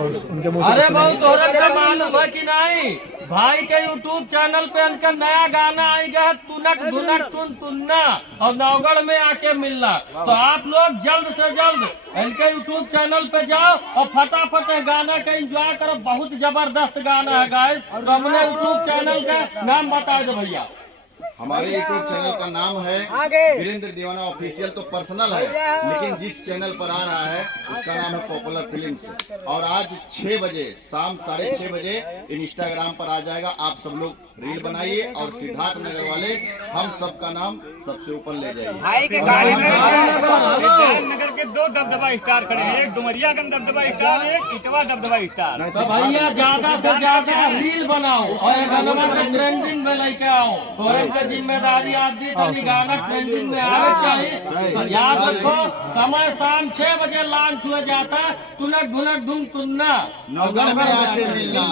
और उनके मुंह से अरे सुनेंगे। बहुत तोहरा का मालूम है कि नहीं, भाई के यूट्यूब चैनल पे इनका नया गाना आई गया, तुनक धुनक तुन तुन्ना, और नवगढ़ में आके मिलना। तो आप लोग जल्द से जल्द इनके यूट्यूब चैनल पे जाओ और फटाफट गाना का एंजॉय करो। बहुत जबरदस्त गाना है गाइस। तो अपने यूट्यूब चैनल का नाम बता दो भैया। हमारे यूट्यूब चैनल का नाम है वीरेंद्र दीवाना ऑफिशियल। तो पर्सनल है, लेकिन जिस चैनल पर आ रहा है उसका नाम है पॉपुलर फिल्म्स। और आज 6 बजे, शाम 6:30 बजे इंस्टाग्राम पर आ जाएगा। आप सब लोग रील बनाइए और सिद्धार्थ नगर वाले हम सब का नाम सबसे ऊपर ले जाइए। नगर के 2 दबदबा स्टार खड़े हैं, एक डुमरिया का दबदबा स्टार, एक इटवा दबदबा स्टार। तो भैया ज्यादा से ज्यादा रील बनाओ और ये गाना के ट्रेंडिंग में लेके आओ। फोरम की जिम्मेदारी आप दी तो गाना ट्रेंडिंग में आना चाहिए। याद रखो, समय शाम 6 बजे लॉन्च हुआ जाता है तुनक धुनक धुम तुन्ना। नवगढ़ में आके मिलना।